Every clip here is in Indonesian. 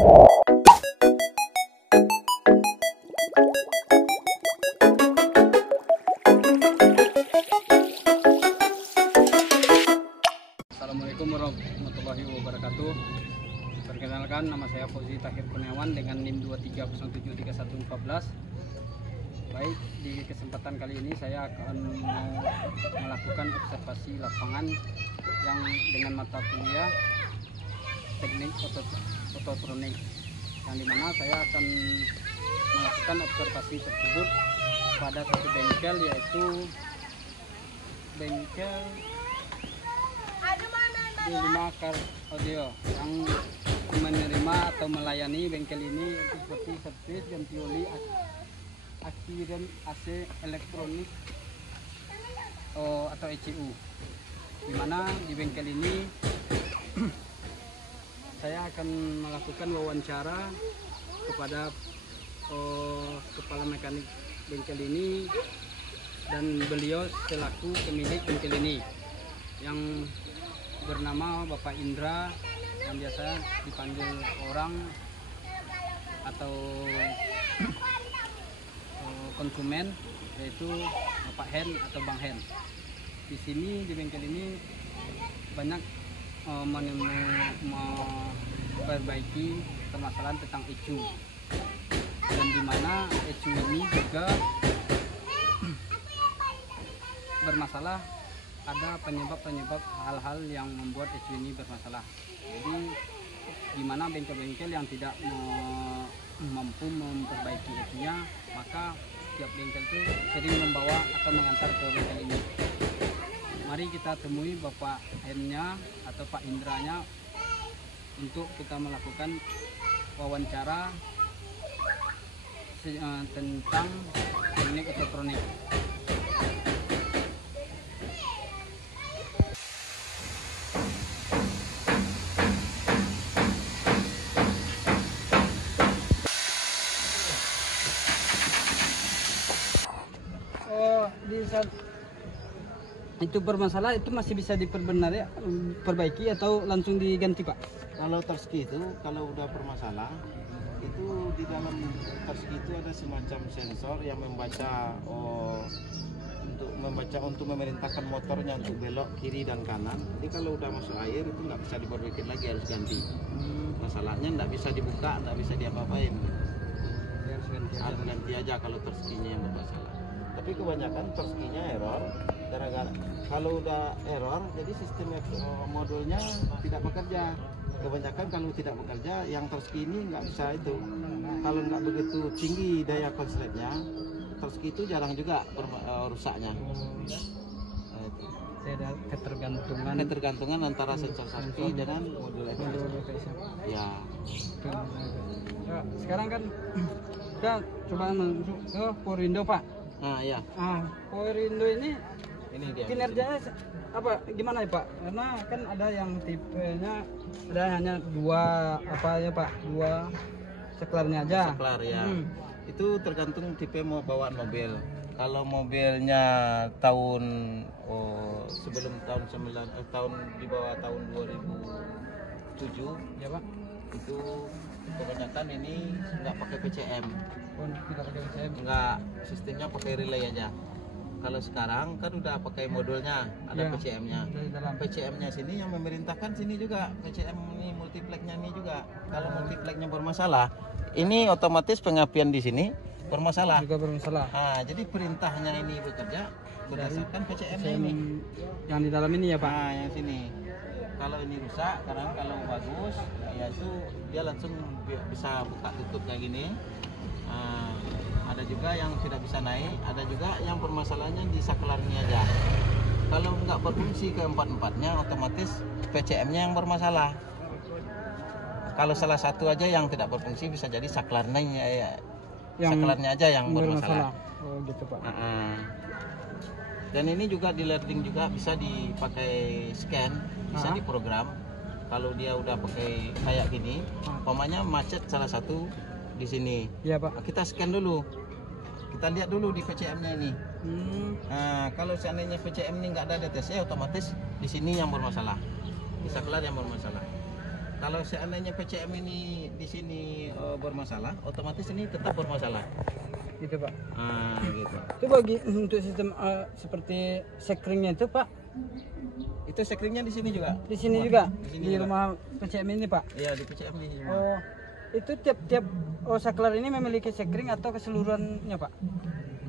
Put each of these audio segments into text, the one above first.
Assalamualaikum warahmatullahi wabarakatuh. Perkenalkan, nama saya Fauzi Tahir Kurniawan dengan NIM 23073114. Baik, di kesempatan kali ini saya akan melakukan observasi lapangan yang dengan mata kuliah teknik ototronik, yang dimana saya akan melakukan observasi tersebut pada satu bengkel, yaitu bengkel Lima Car Audio yang menerima atau melayani bengkel ini seperti servis, ganti oli, aki dan AC elektronik atau ECU. Dimana di bengkel ini saya akan melakukan wawancara kepada kepala mekanik bengkel ini, dan beliau selaku pemilik bengkel ini yang bernama Bapak Indra, yang biasa dipanggil orang atau konsumen, yaitu Bapak Hen atau Bang Hen. Di sini di bengkel ini banyak memperbaiki permasalahan tentang ECU, dan dimana ECU ini juga bermasalah. Ada penyebab hal-hal yang membuat ECU ini bermasalah. Jadi dimana bengkel-bengkel yang tidak mampu memperbaiki ECU-nya, maka tiap bengkel itu sering membawa atau mengantar ke bengkel ini. Mari kita temui Bapak Hen-nya atau Pak Indranya untuk kita melakukan wawancara tentang teknik ototronik. Di saat itu bermasalah, itu masih bisa diperbaiki atau langsung diganti, Pak? Kalau terski itu, kalau udah bermasalah, itu di dalam terski itu ada semacam sensor yang membaca untuk memerintahkan motornya untuk belok kiri dan kanan. Jadi kalau udah masuk air itu nggak bisa diperbaiki lagi, harus ganti. Masalahnya nggak bisa dibuka, nggak bisa diapa-apain. Harus ganti aja kalau terskinya yang bermasalah. Tapi kebanyakan terskinya error, gara-gara kalau udah error jadi sistem modulnya tidak bekerja. Kebanyakan kalau tidak bekerja, yang terski ini nggak bisa itu. Kalau nggak begitu tinggi daya konsletnya, terski itu jarang juga rusaknya. Ada ketergantungan antara sensor saksi dengan modul EPS. Ya. Sekarang kan kita coba masuk ke Powerindo, Pak. Nah, ya. Powerindo ini dia kinerjanya apa gimana ya, Pak? Karena kan ada yang tipenya ada hanya dua Pak, dua saklarnya aja. Saklar ya. Itu tergantung tipe mau bawaan mobil. Kalau mobilnya tahun sebelum tahun di bawah tahun 2007 ya, Pak, itu kebanyakan ini nggak pakai PCM. Tidak pakai PCM? Nggak, sistemnya pakai relay aja. Kalau sekarang kan udah pakai modulnya, ada PCM-nya. PCM-nya sini yang memerintahkan sini juga, PCM ini multipleknya ini juga. Kalau multipleknya bermasalah, ini otomatis pengapian di sini bermasalah. Juga bermasalah. Jadi perintahnya ini bekerja berdasarkan PCM-nya ini. Yang di dalam ini ya, Pak? Yang sini. Kalau ini rusak, kadang kalau bagus, ya itu dia langsung bisa buka tutup kayak gini. Ada juga yang tidak bisa naik, ada juga yang permasalahannya di saklarnya aja. Kalau nggak berfungsi keempat-empatnya, otomatis PCM-nya yang bermasalah. Kalau salah satu aja yang tidak berfungsi, bisa jadi saklarnya saklarnya aja yang bermasalah. Oh gitu, Pak. Dan ini juga di learning juga bisa dipakai scan, bisa diprogram. Kalau dia udah pakai kayak gini, umpamanya macet salah satu di sini. Iya, Pak. Kita scan dulu. Kita lihat dulu di VCM-nya ini. Kalau seandainya VCM ini nggak ada DTC, otomatis di sini yang bermasalah. Di saklar yang bermasalah. Kalau seandainya PCM ini di sini bermasalah, otomatis ini tetap bermasalah. Gitu Pak. Gitu. Itu bagi untuk sistem seperti sekringnya itu Pak. Itu sekringnya di sini juga. Di sini juga. Di sini Di juga. rumah PCM ini Pak. Iya, di PCM ini. Oh, itu tiap-tiap saklar ini memiliki sekring atau keseluruhannya Pak?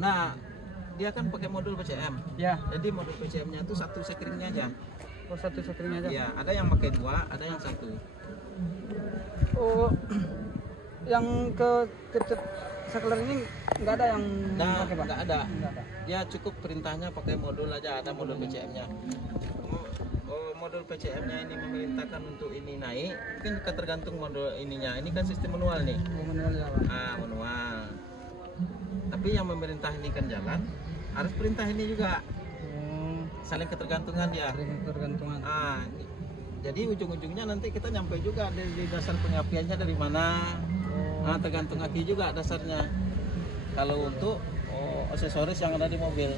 Nah, dia kan pakai modul PCM. Ya. Jadi modul PCM-nya itu satu sekringnya aja. Oh, satu sekringnya aja. Iya, ada yang pakai 2, ada yang 1. Oh, yang ke tiap saklar ini nggak ada yang Nah, pakai Pak? nggak ada. Nggak ada. Dia cukup perintahnya pakai modul aja, ada modul PCM-nya. Modul PCM-nya ini memerintahkan untuk ini naik, mungkin tergantung modul ininya. Ini kan sistem manual nih. Oh, manual ya Pak. Manual. Tapi yang memerintah ini kan jalan, harus perintah ini juga. Saling ketergantungan dia. Saling ketergantungan. Jadi ujung-ujungnya nanti kita nyampe juga di dasar pengapiannya dari mana. Tergantung aki juga dasarnya. Kalau untuk aksesoris yang ada di mobil.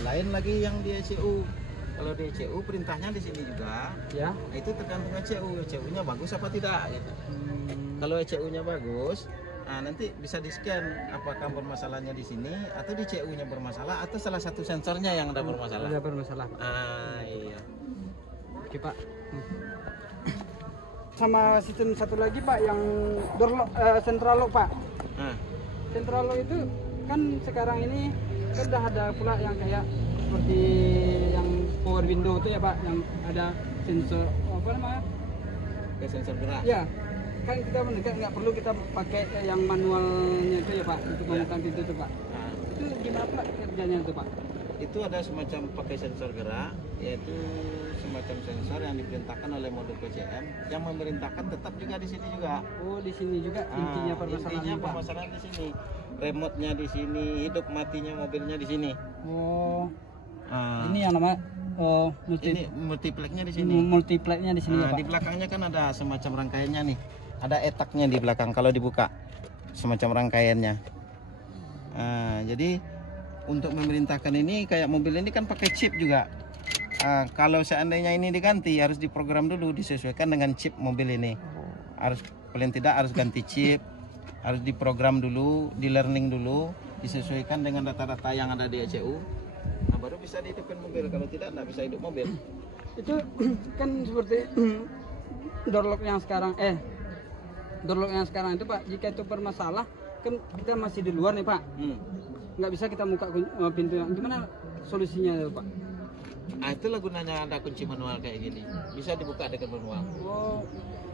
Lain lagi yang di ECU. Kalau di ECU perintahnya di sini juga. Ya. Itu tergantung ECU. ECU-nya bagus apa tidak gitu. Kalau ECU-nya bagus, nanti bisa di-scan apakah bermasalahnya di sini atau di CU-nya bermasalah atau salah satu sensornya yang ada bermasalah. Ada bermasalah. Iya. Oke Pak. Sama sistem satu lagi Pak yang door lock, central lock Pak. Central lock itu kan sekarang ini kan udah ada pula yang kayak seperti yang power window itu ya Pak, yang ada sensor apa namanya? Ke sensor gerak. Ya. Kan kita mendekat nggak perlu kita pakai yang manualnya itu ya Pak untuk membuka pintu itu Pak. Itu gimana Pak kerjanya itu Pak? Itu ada semacam pakai sensor gerak, yaitu semacam sensor yang diperintahkan oleh modul PCM yang memerintahkan tetap juga di sini juga. Oh, di sini juga intinya permasalahannya Intinya Pak. permasalahan di sini. Remote-nya di sini, hidup matinya mobilnya di sini. Oh. Ini yang nama ini multipleknya di sini. Multipleknya di sini ya Pak. Di belakangnya kan ada semacam rangkaiannya nih. Ada etaknya di belakang kalau dibuka. Semacam rangkaiannya. Jadi untuk memerintahkan ini kayak mobil ini kan pakai chip juga. Kalau seandainya ini diganti harus diprogram dulu disesuaikan dengan chip mobil ini. Harus paling tidak harus ganti chip, harus diprogram dulu, di learning dulu, disesuaikan dengan data-data yang ada di ECU. Baru bisa dihidupkan mobil. Kalau tidak bisa hidup mobil. Itu kan seperti door lock yang sekarang door lock yang sekarang itu Pak, jika itu bermasalah kan kita masih di luar nih Pak. Nggak bisa kita buka pintu. Gimana solusinya itu Pak? Itulah gunanya ada kunci manual kayak gini. Bisa dibuka dengan manual. Oh,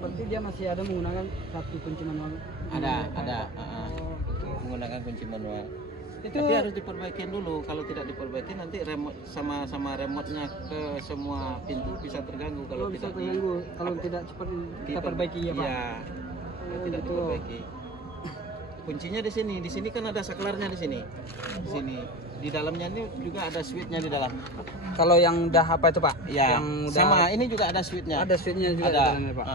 berarti dia masih ada menggunakan satu kunci manual. Ada. Menggunakan kunci manual. Itu tapi harus diperbaiki dulu. Kalau tidak diperbaiki nanti remote sama remote-nya ke semua pintu bisa terganggu kalau bisa tidak terganggu kalau tidak cepat kita perbaiki ya Pak. Iya. Tidak diperbaiki. Kuncinya di sini. Di sini kan ada saklarnya di sini. Di sini. Di dalamnya ini juga ada switch-nya di dalam. Kalau yang udah apa itu Pak? Ya. Yang Sama ini juga ada switch-nya. Ada switch-nya juga ada. di dalamnya Pak.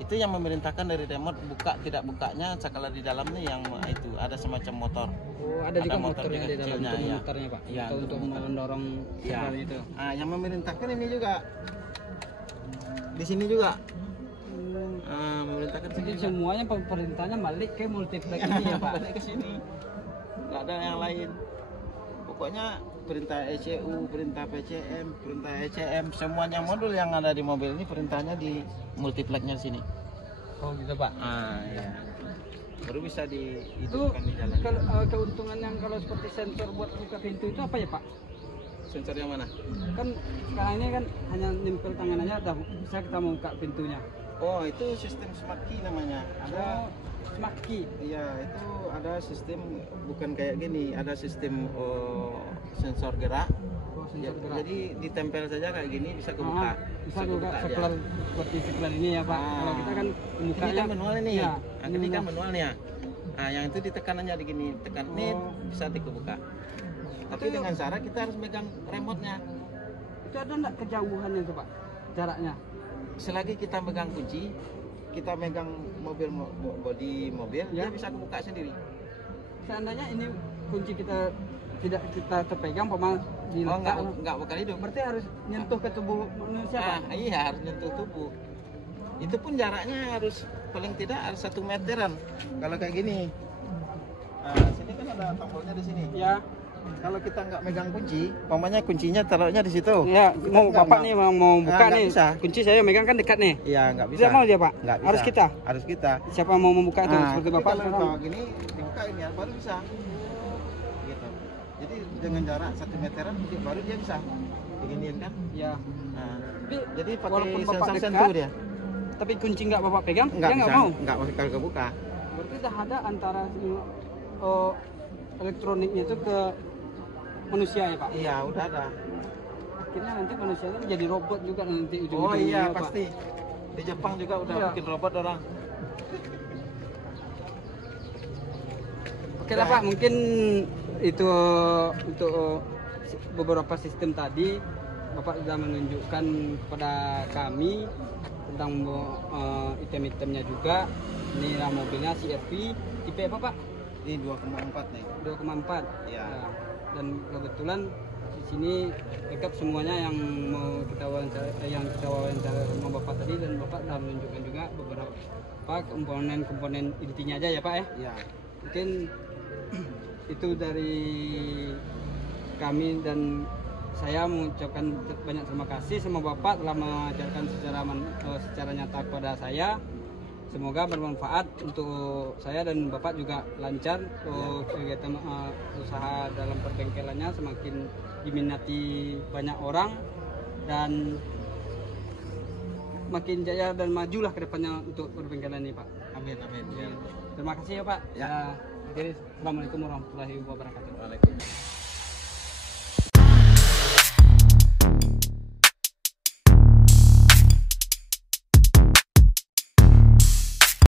Itu yang memerintahkan dari remote buka tidak bukanya saklar di dalamnya yang itu ada semacam motor. Oh, ada juga motornya di dalam kecilnya, itu ya. motornya Pak. Ya, untuk mendorong saklar itu. Yang memerintahkan ini juga. Di sini juga. Memerintahkan Jadi semuanya perintahnya balik ke multiplek ini ya Pak. Balik ke sini. Nggak ada yang lain. Pokoknya perintah ECU, perintah PCM, perintah ECM, semuanya modul yang ada di mobil ini perintahnya di multipleknya di sini. Oh gitu Pak. Iya. Baru bisa dihidupkan di jalan. Kalau keuntungan yang kalau seperti sensor buat buka pintu itu apa ya Pak? Sensor yang mana? Kan sekarang ini kan hanya nempel tangan aja udah bisa kita buka pintunya. Oh, itu sistem smart key namanya. Ada smart key. Iya, itu ada sistem bukan kayak gini, ada sistem sensor gerak. Oh, sensor gerak. Jadi ditempel saja kayak gini bisa kebuka. Bisa buka saklar seperti saklar ini ya Pak. Kalau kita kan ini kan manual ini. Ya, ini kan manual nih ya. Yang itu ditekan aja di gini, tekan ini bisa dibuka. Tapi itu dengan cara kita harus megang remote-nya. Itu ada enggak kejauhannya itu Pak? Jaraknya? Selagi kita megang kunci, kita megang bodi mobil, ya, dia bisa kebuka sendiri. Seandainya ini kunci kita tidak kita terpegang, pemain di enggak bakal hidup. Berarti harus nyentuh ke tubuh manusia Pak? Iya, harus nyentuh tubuh. Itu pun jaraknya harus paling tidak harus 1 meteran. Kalau kayak gini, sini kan ada tombolnya di sini. Ya. Kalau kita nggak megang kunci, umpamanya kuncinya taruhnya di situ. Ya, Kita mau nggak bapak nih mau buka nggak nih. bisa. Kunci saya megang kan dekat nih. Iya, nggak bisa. Tidak mau dia pak. Nggak bisa. Harus kita. Harus kita. Siapa mau membuka itu seperti tapi bapak kalau sekarang. bawa gini dibuka ini ya, baru bisa. Gitu. Jadi dengan jarak 1 meteran baru dia bisa. Diginiin kan? Ya. Nah, Tapi jadi walaupun pakai bapak sensor dekat, sentuh dia. tapi kunci nggak bapak pegang, Nggak dia bisa. nggak mau. Nggak bakal kebuka. Berarti dah ada antara elektroniknya itu ke manusia ya pak. Iya, udah ada. Akhirnya nanti manusianya jadi robot juga nanti Oh ujung-ujungnya, iya, Pak. pasti. Di Jepang juga udah Iya. bikin robot orang. Oke lah Pak, mungkin itu untuk beberapa sistem tadi Bapak sudah menunjukkan kepada kami tentang item-itemnya juga. Inilah mobilnya CRV tipe apa Pak? Ini 2,4 nih. 2,4. Iya. Ya. Dan kebetulan di sini lengkap semuanya yang mau kita wawancara sama Bapak tadi, dan Bapak sudah menunjukkan juga beberapa komponen intinya aja ya Pak ya. Iya. Mungkin itu dari kami, dan saya mengucapkan banyak terima kasih sama Bapak telah mengajarkan secara nyata kepada saya. Semoga bermanfaat untuk saya, dan Bapak juga lancar kegiatan usaha dalam perbengkelannya semakin diminati banyak orang, dan makin jaya dan majulah ke depannya untuk perbengkelan ini Pak. Amin, amin. Ya. Terima kasih ya Pak. Ya. Jadi, Assalamualaikum warahmatullahi wabarakatuh. Waalaikumsalam.